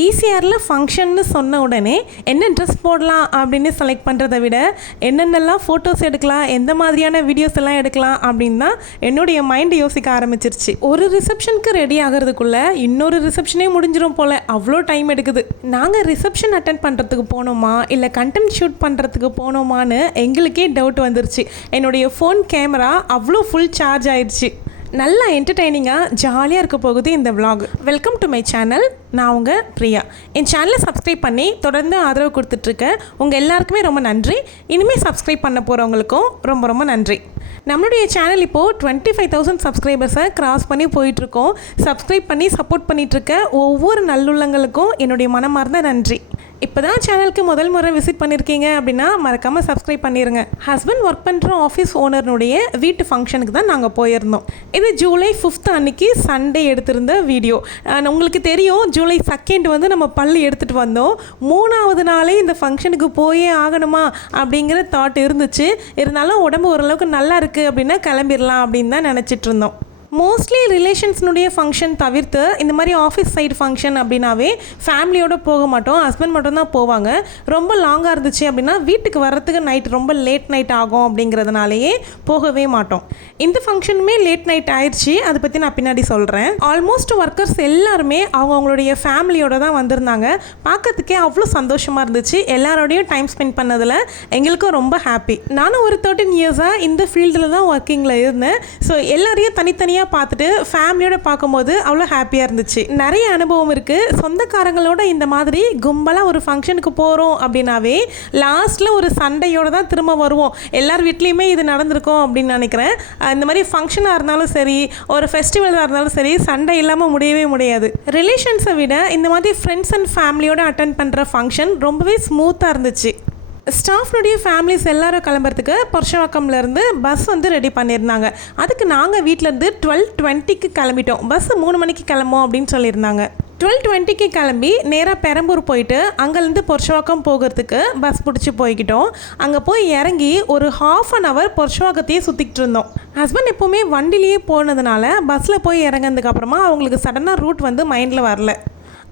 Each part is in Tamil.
ஈசிஆரில் ஃபங்க்ஷன்னு சொன்ன உடனே என்ன ட்ரெஸ் போடலாம் அப்படின்னு செலக்ட் பண்ணுறதை விட என்னென்னலாம் ஃபோட்டோஸ் எடுக்கலாம், எந்த மாதிரியான வீடியோஸ் எல்லாம் எடுக்கலாம் அப்படின்னு தான் என்னுடைய மைண்டு யோசிக்க ஆரம்பிச்சிருச்சு. ஒரு ரிசப்ஷனுக்கு ரெடி ஆகிறதுக்குள்ளே இன்னொரு ரிசப்ஷனே முடிஞ்சிடும் போல், அவ்வளோ டைம் எடுக்குது. நாங்கள் ரிசப்ஷன் அட்டென்ட் பண்ணுறதுக்கு போனோமா இல்லை கண்டென்ட் ஷூட் பண்ணுறதுக்கு போனோமான்னு எங்களுக்கே டவுட் வந்துருச்சு. என்னுடைய ஃபோன் கேமரா அவ்வளோ ஃபுல் சார்ஜ் ஆயிடுச்சு. நல்லா என்டர்டெய்னிங்காக ஜாலியாக இருக்க போகுது இந்த vlog. Welcome to my channel. நான் உங்கள் பிரியா. என் சேனலை சப்ஸ்கிரைப் பண்ணி தொடர்ந்து ஆதரவு கொடுத்துட்ருக்கேன். உங்கள் எல்லாருக்குமே ரொம்ப நன்றி. இனிமேல் சப்ஸ்கிரைப் பண்ண போகிறவங்களுக்கும் ரொம்ப ரொம்ப நன்றி. நம்மளுடைய சேனல் இப்போது 25,000 சப்ஸ்கிரைபர்ஸை கிராஸ் பண்ணி போயிட்டுருக்கோம். சப்ஸ்கிரைப் பண்ணி சப்போர்ட் பண்ணிகிட்ருக்க ஒவ்வொரு நல்லுள்ளங்களுக்கும் என்னுடைய மனமார்ந்த நன்றி. இப்போ தான் சேனலுக்கு முதல் முறை விசிட் பண்ணியிருக்கீங்க அப்படின்னா மறக்காமல் சப்ஸ்கிரைப் பண்ணிடுங்க. ஹஸ்பண்ட் ஒர்க் பண்ணுற ஆஃபீஸ் ஓனர்னுடைய வீட்டு ஃபங்க்ஷனுக்கு தான் நாங்கள் போயிருந்தோம். இது ஜூலை 5th அன்னைக்கு சண்டே எடுத்திருந்த வீடியோ. உங்களுக்கு தெரியும், ஜூலை 2 வந்து நம்ம பள்ளி எடுத்துகிட்டு வந்தோம். 3வது நாளே இந்த ஃபங்க்ஷனுக்கு போயே ஆகணுமா அப்படிங்கிற தாட் இருந்துச்சு. இருந்தாலும் உடம்பு ஓரளவுக்கு நல்லா இருக்குது அப்படின்னா கிளம்பிடலாம் அப்படின்னு தான் நினச்சிட்டு இருந்தோம். மோஸ்ட்லி ரிலேஷன்ஸ்னுடைய ஃபங்க்ஷன் தவிர்த்து இந்த மாதிரி ஆஃபீஸ் சைடு ஃபங்க்ஷன் அப்படின்னாவே ஃபேமிலியோடு போக மாட்டோம். ஹஸ்பண்ட் மட்டும்தான் போவாங்க. ரொம்ப லாங்காக இருந்துச்சு அப்படின்னா வீட்டுக்கு வர்றதுக்கு நைட் ரொம்ப லேட் நைட் ஆகும் அப்படிங்கிறதுனாலேயே போகவே மாட்டோம். இந்த ஃபங்க்ஷனுமே லேட் நைட் ஆயிடுச்சு. அதை பற்றி நான் பின்னாடி சொல்கிறேன். ஆல்மோஸ்ட் ஒர்க்கர்ஸ் எல்லாருமே அவங்களுடைய ஃபேமிலியோடு தான் வந்திருந்தாங்க. பார்க்கறதுக்கே அவ்வளோ சந்தோஷமாக இருந்துச்சு. எல்லாரோடையும் டைம் ஸ்பெண்ட் பண்ணதில் எங்களுக்கும் ரொம்ப ஹாப்பி. நானும் ஒரு 13 இயர்ஸாக இந்த ஃபீல்டில் தான் ஒர்க்கிங்கில் இருந்தேன். ஸோ எல்லாரையும் தனித்தனியாக பார்த்துட்டு ஃபேமிலியோட பார்க்கும்போது அவ்வளோ ஹாப்பியாக இருந்துச்சு. நிறைய அனுபவம் இருக்குது. சொந்தக்காரங்களோட இந்த மாதிரி கும்பலாக ஒரு ஃபங்க்ஷனுக்கு போகிறோம் அப்படின்னாவே லாஸ்ட்டில் ஒரு சண்டையோடு தான் திரும்ப வருவோம். எல்லார் வீட்லேயுமே இது நடந்திருக்கும் அப்படின்னு நினைக்கிறேன். இந்த மாதிரி ஃபங்க்ஷனாக இருந்தாலும் சரி, ஒரு ஃபெஸ்டிவலாக இருந்தாலும் சரி, சண்டை இல்லாமல் முடியவே முடியாது. ரிலேஷன்ஸை விட இந்த மாதிரி ஃப்ரெண்ட்ஸ் அண்ட் ஃபேமிலியோடு அட்டென்ட் பண்ணுற ஃபங்க்ஷன் ரொம்பவே ஸ்மூத்தாக இருந்துச்சு. ஸ்டாஃப்னுடைய ஃபேமிலிஸ் எல்லோரும் கிளம்புறதுக்கு புருஷவாக்கம்லேருந்து பஸ் வந்து ரெடி பண்ணியிருந்தாங்க. அதுக்கு நாங்கள் வீட்டிலேருந்து 12:20க்கு கிளம்பிட்டோம். பஸ் 3 மணிக்கு கிளம்போம் அப்படின்னு சொல்லியிருந்தாங்க. 12:20க்கு கிளம்பி நேராக பெரம்பூர் போயிட்டு அங்கேருந்து புருஷவாக்கம் போகிறதுக்கு பஸ் பிடிச்சி போய்கிட்டோம். அங்கே போய் இறங்கி ஒரு 1/2 an hour புருஷவாக்கத்தையே சுற்றிக்கிட்டு இருந்தோம். ஹஸ்பண்ட் எப்போவுமே வண்டிலேயே போனதுனால பஸ்ஸில் போய் இறங்கினதுக்கப்புறமா அவங்களுக்கு சடனாக ரூட் வந்து மைண்டில் வரல.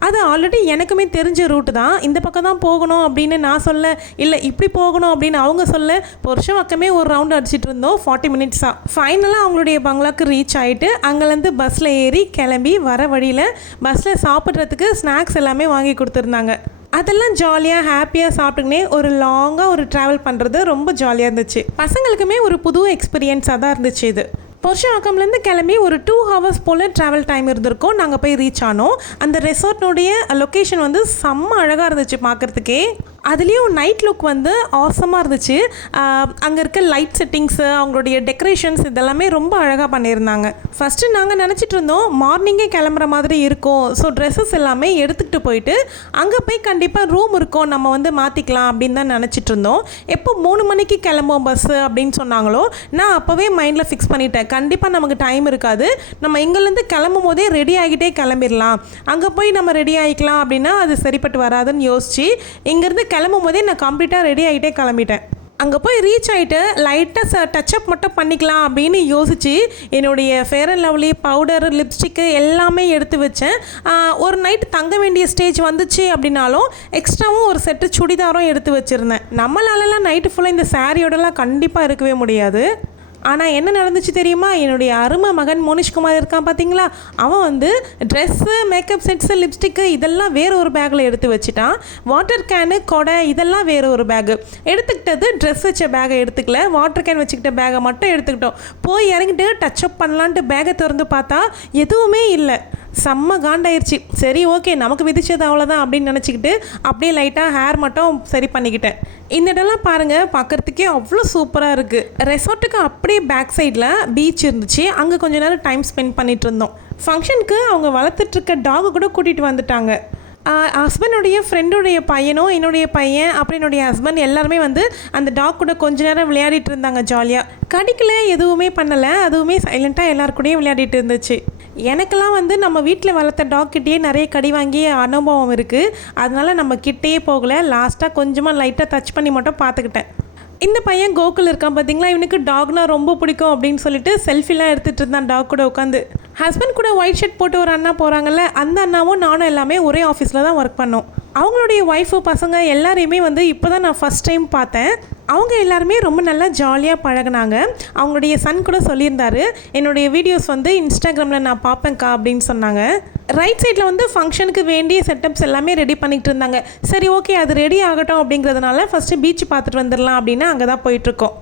அது ஆல்ரெடி எனக்குமே தெரிஞ்ச ரூட்டு தான். இந்த பக்கம் தான் போகணும் அப்படின்னு நான் சொல்ல, இல்லை இப்படி போகணும் அப்படின்னு அவங்க சொல்ல, புருஷவாக்கமே ஒரு ரவுண்ட் அடிச்சிட்டு இருந்தோம் 40 மினிட்ஸாக. ஃபைனலாக அவங்களுடைய பங்களாக்கு ரீச் ஆகிட்டு அங்கேருந்து பஸ்ஸில் ஏறி கிளம்பி வர வழியில் பஸ்ஸில் சாப்பிட்றதுக்கு ஸ்நாக்ஸ் எல்லாமே வாங்கி கொடுத்துருந்தாங்க. அதெல்லாம் ஜாலியாக ஹாப்பியாக சாப்பிட்டுக்கினே ஒரு லாங்காக ஒரு ட்ராவல் பண்ணுறது ரொம்ப ஜாலியாக இருந்துச்சு. பசங்களுக்குமே ஒரு புது எக்ஸ்பீரியன்ஸாக தான் இருந்துச்சு இது. புருஷவாக்கம்லேருந்து கிளம்பி ஒரு 2 hours போல் ட்ராவல் டைம் இருந்திருக்கோம். நாங்கள் போய் ரீச் ஆனோம். அந்த ரெசார்ட்னுடைய லொக்கேஷன் வந்து செம்ம அழகாக இருந்துச்சு பார்க்குறதுக்கே. அதுலேயும் நைட் லுக் வந்து ஆசமாக இருந்துச்சு. அங்கே இருக்க லைட் செட்டிங்ஸு, அவங்களுடைய டெக்கரேஷன்ஸ் இதெல்லாமே ரொம்ப அழகாக பண்ணியிருந்தாங்க. ஃபஸ்ட்டு நாங்கள் நினச்சிட்டு இருந்தோம் மார்னிங்கே கிளம்புற மாதிரி இருக்கும். ஸோ ட்ரெஸ்ஸஸ் எல்லாமே எடுத்துக்கிட்டு போயிட்டு அங்கே போய் கண்டிப்பாக ரூம் இருக்கும், நம்ம வந்து மாற்றிக்கலாம் அப்படின்னு தான் நினச்சிட்டு இருந்தோம். எப்போ 3 மணிக்கு கிளம்போம் பஸ்ஸு அப்படின்னு சொன்னாங்களோ நான் அப்போவே மைண்டில் ஃபிக்ஸ் பண்ணிட்டேன், கண்டிப்பாக நமக்கு டைம் இருக்காது. நம்ம இங்கேருந்து கிளம்பும் போதே ரெடி ஆகிட்டே கிளம்பிடலாம். அங்கே போய் நம்ம ரெடி ஆகிக்கலாம் அப்படின்னா அது சரிப்பட்டு வராதுன்னு யோசிச்சு இங்கேருந்து கிளம்பும் போதே நான் கம்ப்ளீட்டாக ரெடி ஆகிட்டே கிளம்பிட்டேன். அங்கே போய் ரீச் ஆகிட்டு லைட்டாக டச்சப் மட்டும் பண்ணிக்கலாம் அப்படின்னு யோசித்து என்னுடைய fair and lovely powder, lipstick எல்லாமே எடுத்து வச்சேன். ஒரு நைட் தங்க வேண்டிய ஸ்டேஜ் வந்துச்சு அப்படின்னாலும் எக்ஸ்ட்ராவும் ஒரு செட்டு சுடிதாரும் எடுத்து வச்சுருந்தேன். நம்மளாலலாம் நைட்டு ஃபுல்லாக இந்த சாரியோடலாம் கண்டிப்பாக இருக்கவே முடியாது. ஆனால் என்ன நடந்துச்சு தெரியுமா? என்னுடைய அருமை மகன் மோனிஷ்குமார் இருக்கான் பார்த்தீங்களா, அவன் வந்து ட்ரெஸ்ஸு, மேக்கப் செட்ஸு, லிப்ஸ்டிக்கு இதெல்லாம் வேறு ஒரு பேக்கில் எடுத்து வச்சுட்டான். வாட்டர் கேனு, கொடை இதெல்லாம் வேறு ஒரு பேக்கு எடுத்துக்கிட்டது. ட்ரெஸ் வச்ச பேக்கை எடுத்துக்கல, வாட்டர் கேன் வச்சுக்கிட்ட பேக்கை மட்டும் எடுத்துக்கிட்டோம். போய் இறங்கிட்டு டச்சப் பண்ணலான்ட்டு பேக்கை திறந்து பார்த்தா எதுவுமே இல்லை. செம்ம காண்டாயிருச்சு. சரி ஓகே, நமக்கு விதிச்சது அவ்வளோதான் அப்படின்னு நினச்சிக்கிட்டு அப்படியே லைட்டாக ஹேர் மட்டும் சரி பண்ணிக்கிட்டேன். இந்த இடம்லாம் பாருங்கள், பார்க்குறதுக்கே அவ்வளோ சூப்பராக இருக்குது. ரெசார்ட்டுக்கு அப்படியே பேக் சைடில் பீச் இருந்துச்சு. அங்கே கொஞ்சம் நேரம் டைம் ஸ்பெண்ட் பண்ணிகிட்டு இருந்தோம். ஃபங்க்ஷனுக்கு அவங்க வளர்த்துட்ருக்க டாகு கூட கூட்டிகிட்டு வந்துட்டாங்க. ஹஸ்பண்டுடைய ஃப்ரெண்டுடைய பையனும் என்னுடைய பையன் அப்புறம் என்னுடைய ஹஸ்பண்ட் எல்லாருமே வந்து அந்த டாக் கூட கொஞ்ச நேரம் விளையாடிட்டு இருந்தாங்க ஜாலியாக. கடிக்கல, எதுவுமே பண்ணலை. அதுவுமே சைலண்ட்டாக எல்லாருக்கூடையும் விளையாடிட்டு இருந்துச்சு. எனக்கெல்லாம் வந்து நம்ம வீட்டில் வளர்த்த டாக்கிட்டேயே நிறைய கடி வாங்கிய அனுபவம் இருக்குது. அதனால் நம்ம கிட்டேயே போகலை. லாஸ்ட்டாக கொஞ்சமாக லைட்டாக டச் பண்ணி மட்டும் பார்த்துக்கிட்டேன். இந்த பையன் கோகுல் இருக்கான் பார்த்தீங்களா, இவனுக்கு டாக்னா ரொம்ப பிடிக்கும் அப்படின்னு சொல்லிட்டு செல்ஃபிலாம் எடுத்துகிட்டு இருந்தான் டாக் கூட உட்காந்து. ஹஸ்பண்ட் கூட ஒயிட் ஷர்ட் போட்டு ஒரு அண்ணா போகிறாங்கல்ல, அந்த அண்ணாவும் நானும் எல்லாமே ஒரே ஆஃபீஸில் தான் ஒர்க் பண்ணோம். அவங்களுடைய ஒய்ஃபு பசங்க எல்லாரையுமே வந்து இப்போ தான் நான் ஃபஸ்ட் டைம் பார்த்தேன். அவங்க எல்லாருமே ரொம்ப நல்லா ஜாலியாக பழகினாங்க. அவங்களுடைய சன் கூட சொல்லியிருந்தாரு, என்னுடைய வீடியோஸ் வந்து இன்ஸ்டாகிராமில் நான் பார்ப்பேன்க்கா அப்படின்னு சொன்னாங்க. ரைட் சைடில் வந்து ஃபங்க்ஷனுக்கு வேண்டிய செட்டப்ஸ் எல்லாமே ரெடி பண்ணிகிட்டு இருந்தாங்க. சரி ஓகே, அது ரெடி ஆகட்டும் அப்படிங்கிறதுனால ஃபஸ்ட்டு பீச் பார்த்துட்டு வந்துடலாம் அப்படின்னு அங்கே தான் போயிட்டுருக்கோம்.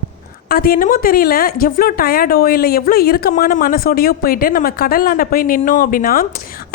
அது என்னமோ தெரியல, எவ்வளோ டயர்டோ இல்லை எவ்வளோ இறுக்கமான மனசோடையோ போயிட்டு நம்ம கடலாண்ட போய் நின்னோம் அப்படின்னா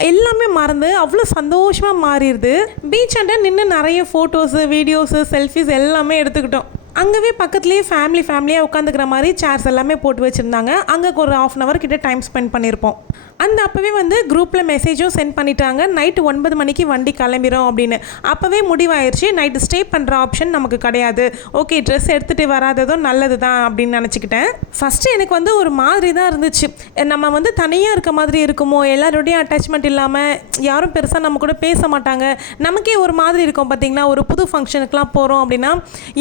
எல்லாமே மறந்து அவ்வளோ சந்தோஷமாக மாறிடுது. பீச் ஆண்ட நின்று நிறைய ஃபோட்டோஸு, வீடியோஸு, செல்ஃபிஸ் எல்லாமே எடுத்துக்கிட்டோம். அங்கேவே பக்கத்துலேயே ஃபேமிலியாக உட்காந்துக்கிற மாதிரி சேர்ஸ் எல்லாமே போட்டு வச்சுருந்தாங்க. அங்கே ஒரு 1/2 hour கிட்ட டைம் ஸ்பெண்ட் பண்ணியிருப்போம். அந்த அப்போவே வந்து குரூப்பில் மெசேஜும் சென்ட் பண்ணிட்டாங்க, நைட்டு 9 மணிக்கு வண்டி கிளம்பிடும் அப்படின்னு. அப்போவே முடிவாயிருச்சு, நைட்டு ஸ்டே பண்ணுற ஆப்ஷன் நமக்கு கிடையாது. ஓகே, ட்ரெஸ் எடுத்துகிட்டு வராததும் நல்லது தான் அப்படின்னு நினச்சிக்கிட்டேன். ஃபஸ்ட்டு எனக்கு வந்து ஒரு மாதிரி தான் இருந்துச்சு, நம்ம வந்து தனியாக இருக்க மாதிரி இருக்குமோ, எல்லாரோடையும் அட்டாச்மெண்ட் இல்லாமல் யாரும் பெருசாக நம்ம கூட பேச மாட்டாங்க, நமக்கே ஒரு மாதிரி இருக்கும். பார்த்திங்கன்னா ஒரு புது ஃபங்க்ஷனுக்குலாம் போகிறோம் அப்படின்னா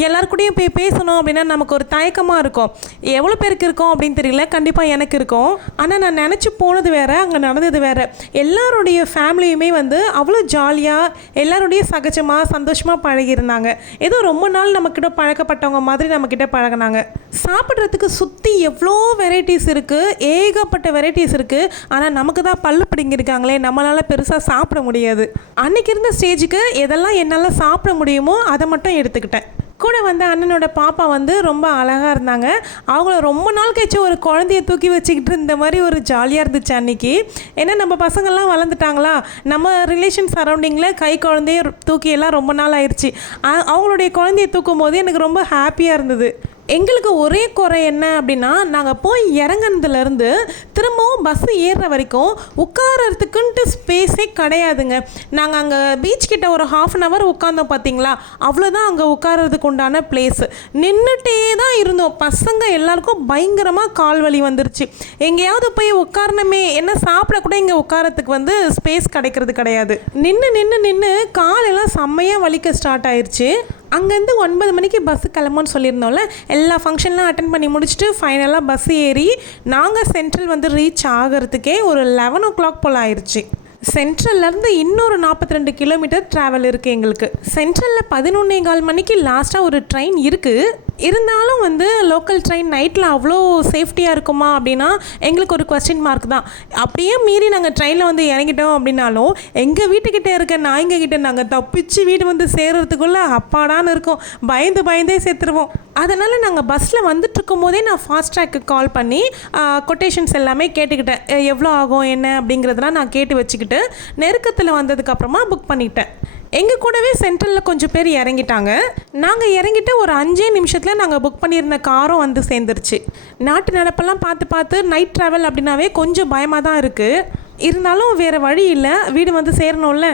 எல்லாருக்கூடையும் பேசணும் அப்படின்னா நமக்கு ஒரு தயக்கமாக இருக்கும். எவ்வளோ பேருக்கு இருக்கும் அப்படின்னு தெரியல, கண்டிப்பாக எனக்கு இருக்கும். ஆனால் நான் நினச்சி போனது வேறு, அங்கே நடந்தது வேறு. எல்லாருடைய ஃபேமிலியுமே வந்து அவ்வளோ ஜாலியாக எல்லாருடைய சகஜமாக சந்தோஷமாக பழகியிருந்தாங்க. ஏதோ ரொம்ப நாள் நம்மக்கிட்ட பழக்கப்பட்டவங்க மாதிரி நம்மக்கிட்ட பழகினாங்க. சாப்பிட்றதுக்கு சுற்றி எவ்வளோ வெரைட்டிஸ் இருக்குது, ஏகப்பட்ட வெரைட்டிஸ் இருக்குது. ஆனால் நமக்கு தான் பல்லு பிடிங்கிருக்காங்களே, நம்மளால் பெருசாக சாப்பிட முடியாது. அன்றைக்கி இருந்த ஸ்டேஜுக்கு எதெல்லாம் என்னால் சாப்பிட முடியுமோ அதை மட்டும் எடுத்துக்கிட்டேன். கூட வந்து அண்ணனோட பாப்பா வந்து ரொம்ப அழகாக இருந்தாங்க. அவங்கள ரொம்ப நாள் கழிச்சு ஒரு குழந்தைய தூக்கி வச்சுக்கிட்டு இருந்த மாதிரி ஒரு ஜாலியாக இருந்துச்சு அன்றைக்கி. ஏன்னா நம்ம பசங்கள்லாம் வளர்ந்துட்டாங்களா, நம்ம ரிலேஷன் சரௌண்டிங்கில் கை குழந்தைய தூக்கியெல்லாம் ரொம்ப நாள் ஆயிடுச்சு. அவங்களுடைய குழந்தைய தூக்கும் போது எனக்கு ரொம்ப ஹாப்பியாக இருந்தது. எங்களுக்கு ஒரே குறை என்ன அப்படின்னா, நாங்கள் போய் இறங்கினதுலேருந்து திரும்பவும் பஸ்ஸு ஏறுற வரைக்கும் உட்காரத்துக்குன்ட்டு ஸ்பேஸே கிடையாதுங்க. நாங்கள் அங்கே பீச் கிட்ட ஒரு 1/2 hour உட்காந்தோம் பார்த்தீங்களா, அவ்வளோதான் அங்கே உட்காரதுக்கு உண்டான பிளேஸு. நின்றுட்டே தான் இருந்தோம். பசங்க எல்லாருக்கும் பயங்கரமாக கால் வலி வந்துருச்சு. எங்கேயாவது போய் உட்காரணுமே, என்ன சாப்பிட கூட இங்கே உட்காரத்துக்கு வந்து ஸ்பேஸ் கிடைக்கிறது கிடையாது. நின்று காலெல்லாம் செம்மையாக வலிக்க ஸ்டார்ட் ஆயிடுச்சு. அங்கேருந்து 9 மணிக்கு பஸ்ஸு கிளம்புன்னு சொல்லியிருந்தோம்ல, எல்லா ஃபங்க்ஷன்லாம் அட்டன் பண்ணி முடிச்சுட்டு ஃபைனலாக பஸ் ஏறி நாங்கள் சென்ட்ரல் வந்து ரீச் ஆகிறதுக்கே ஒரு 11 o'clock போல் ஆயிடுச்சு. சென்ட்ரல்லேருந்து இன்னொரு 42 கிலோமீட்டர் ட்ராவல் இருக்குது எங்களுக்கு. சென்ட்ரலில் 11:15 மணிக்கு லாஸ்ட்டாக ஒரு ட்ரெயின் இருக்குது. இருந்தாலும் வந்து லோக்கல் ட்ரெயின் நைட்டில் அவ்வளோ சேஃப்டியாக இருக்குமா அப்படின்னா எங்களுக்கு ஒரு கொஸ்டின் மார்க் தான். அப்படியே மீறி நாங்கள் ட்ரெயினில் வந்து இறங்கிட்டோம் அப்படின்னாலும் எங்கள் வீட்டுக்கிட்டே இருக்க நாய்ங்கக்கிட்ட நாங்கள் தப்பிச்சு வீடு வந்து சேர்கிறதுக்குள்ளே அப்பாடான்னு இருக்கும். பயந்தே சேர்த்துருவோம். அதனால் நாங்கள் பஸ்ஸில் வந்துட்டுருக்கும் போதே நான் ஃபாஸ்ட் ட்ராக்கு கால் பண்ணி கொட்டேஷன்ஸ் எல்லாமே கேட்டுக்கிட்டேன். எவ்வளோ ஆகும் என்ன அப்படிங்கிறதெல்லாம் நான் கேட்டு வச்சுக்கிட்டு நெருக்கத்தில் வந்ததுக்கப்புறமா புக் பண்ணிட்டேன். எங்கள் கூடவே சென்ட்ரலில் கொஞ்சம் பேர் இறங்கிட்டாங்க. நாங்கள் இறங்கிட்டு ஒரு 5 நிமிஷத்தில் நாங்கள் புக் பண்ணியிருந்த காரும் வந்து சேர்ந்துருச்சு. நாட்டு நடப்பெல்லாம் பார்த்து நைட் ட்ராவல் அப்படின்னாவே கொஞ்சம் பயமாக தான் இருக்குது. இருந்தாலும் வேறு வழி இல்லை, வீடு வந்து சேரணும்ல.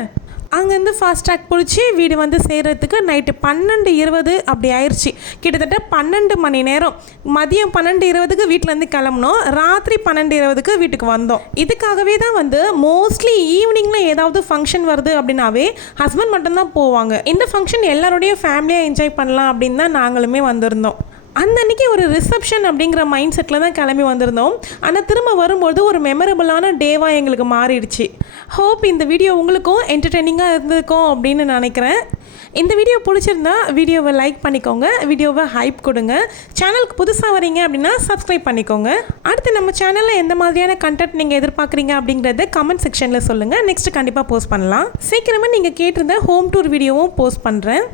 அங்கேருந்து ஃபாஸ்ட் ட்ராக் பிடிச்சி வீடு வந்து சேர்கிறதுக்கு நைட்டு 12:20 அப்படி ஆயிடுச்சு. கிட்டத்தட்ட 12 மணி நேரம். மதியம் 12:20க்கு வீட்டிலேருந்து கிளம்புனோம், ராத்திரி 12:20க்கு வீட்டுக்கு வந்தோம். இதுக்காகவே தான் வந்து மோஸ்ட்லி ஈவினிங்கில் ஏதாவது ஃபங்க்ஷன் வருது அப்படின்னாவே ஹஸ்பண்ட் மட்டும்தான் போவாங்க. இந்த ஃபங்க்ஷன் எல்லாரோடையும் ஃபேமிலியாக என்ஜாய் பண்ணலாம் அப்படின்னு தான் நாங்களுமே வந்திருந்தோம். அந்த அன்றைக்கி ஒரு ரிசப்ஷன் அப்படிங்கிற மைண்ட் செட்டில் தான் கிளம்பி வந்திருந்தோம். ஆனால் திரும்ப வரும்போது ஒரு மெமரபுளான டேவாக எங்களுக்கு மாறிடுச்சு. ஹோப் இந்த வீடியோ உங்களுக்கும் என்டர்டெய்னிங்காக இருந்திருக்கும் அப்படின்னு நினைக்கிறேன். இந்த வீடியோ பிடிச்சிருந்தா வீடியோவை லைக் பண்ணிக்கோங்க, வீடியோவை ஹைப் கொடுங்க. சேனலுக்கு புதுசாக வரீங்க அப்படின்னா சப்ஸ்கிரைப் பண்ணிக்கோங்க. அடுத்து நம்ம சேனலில் எந்த மாதிரியான கண்டென்ட் நீங்கள் எதிர்பார்க்குறீங்க அப்படிங்கிறத கமெண்ட் செக்ஷனில் சொல்லுங்கள். நெக்ஸ்ட்டு கண்டிப்பாக போஸ்ட் பண்ணலாம். சீக்கிரமாக நீங்கள் கேட்டிருந்த ஹோம் டூர் வீடியோவும் போஸ்ட் பண்ணுறேன்.